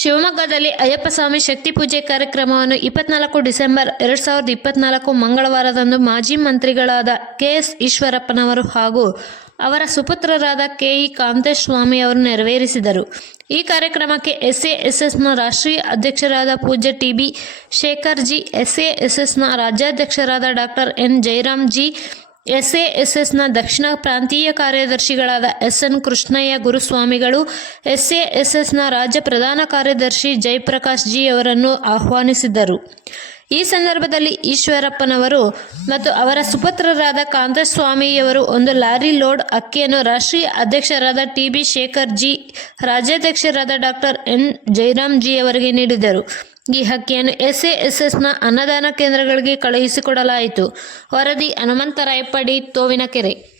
ಶಿವಮೊಗ್ಗದಲ್ಲಿ ಅಯ್ಯಪ್ಪ ಸ್ವಾಮಿ ಶಕ್ತಿ ಪೂಜೆ ಕಾರ್ಯಕ್ರಮವನ್ನು ಇಪ್ಪತ್ನಾಲ್ಕು ಡಿಸೆಂಬರ್ ಎರಡ್ ಸಾವಿರದ ಇಪ್ಪತ್ನಾಲ್ಕು ಮಂಗಳವಾರದಂದು ಮಾಜಿ ಮಂತ್ರಿಗಳಾದ ಕೆಎಸ್ ಈಶ್ವರಪ್ಪನವರು ಹಾಗೂ ಅವರ ಸುಪುತ್ರರಾದ ಕೆಇ ಕಾಂತೇಶ್ ಸ್ವಾಮಿ ಅವರು ನೆರವೇರಿಸಿದರು. ಈ ಕಾರ್ಯಕ್ರಮಕ್ಕೆ ಎಸ್ಎಎಸ್ಎಸ್ನ ರಾಷ್ಟ್ರೀಯ ಅಧ್ಯಕ್ಷರಾದ ಪೂಜ್ಯ ಟಿಬಿ ಶೇಖರ್ ಜಿ ಎಸ್ಎಎಸ್ಎಸ್ನ ರಾಜ್ಯಾಧ್ಯಕ್ಷರಾದ ಡಾಕ್ಟರ್ ಎನ್ ಜಯರಾಮ್ ಜಿ ಎಸ್ಎಎಸ್ಎಸ್ನ ದಕ್ಷಿಣ ಪ್ರಾಂತೀಯ ಕಾರ್ಯದರ್ಶಿಗಳಾದ ಎಸ್ ಎನ್ ಕೃಷ್ಣಯ್ಯ ಗುರುಸ್ವಾಮಿಗಳು ಎಸ್ಎಎಸ್ಎಸ್ನ ರಾಜ್ಯ ಪ್ರಧಾನ ಕಾರ್ಯದರ್ಶಿ ಜಯಪ್ರಕಾಶ್ ಜಿ ಅವರನ್ನು ಆಹ್ವಾನಿಸಿದ್ದರು ಈ ಸಂದರ್ಭದಲ್ಲಿ ಈಶ್ವರಪ್ಪನವರು ಮತ್ತು ಅವರ ಸುಪುತ್ರರಾದ ಕಾಂತಸ್ವಾಮಿಯವರು ಒಂದು ಲಾರಿ ಲೋಡ್ ಅಕ್ಕಿಯನ್ನು ರಾಷ್ಟ್ರೀಯ ಅಧ್ಯಕ್ಷರಾದ ಟಿ ಬಿ ಶೇಖರ್ ಜಿ, ರಾಜ್ಯಾಧ್ಯಕ್ಷರಾದ ಡಾಕ್ಟರ್ ಎನ್ ಜಯರಾಮ್ ಜಿ ಅವರಿಗೆ ನೀಡಿದರು. ಈ ಹಕ್ಕಿಯನ್ನು ಎಸ್ಎಎಸ್ಎಸ್ನ ಅನ್ನದಾನ ಕೇಂದ್ರಗಳಿಗೆ ಕಳುಹಿಸಿಕೊಡಲಾಯಿತು. ವರದಿ ಹನುಮಂತರಾಯಪಡಿ ತೋವಿನಕೆರೆ.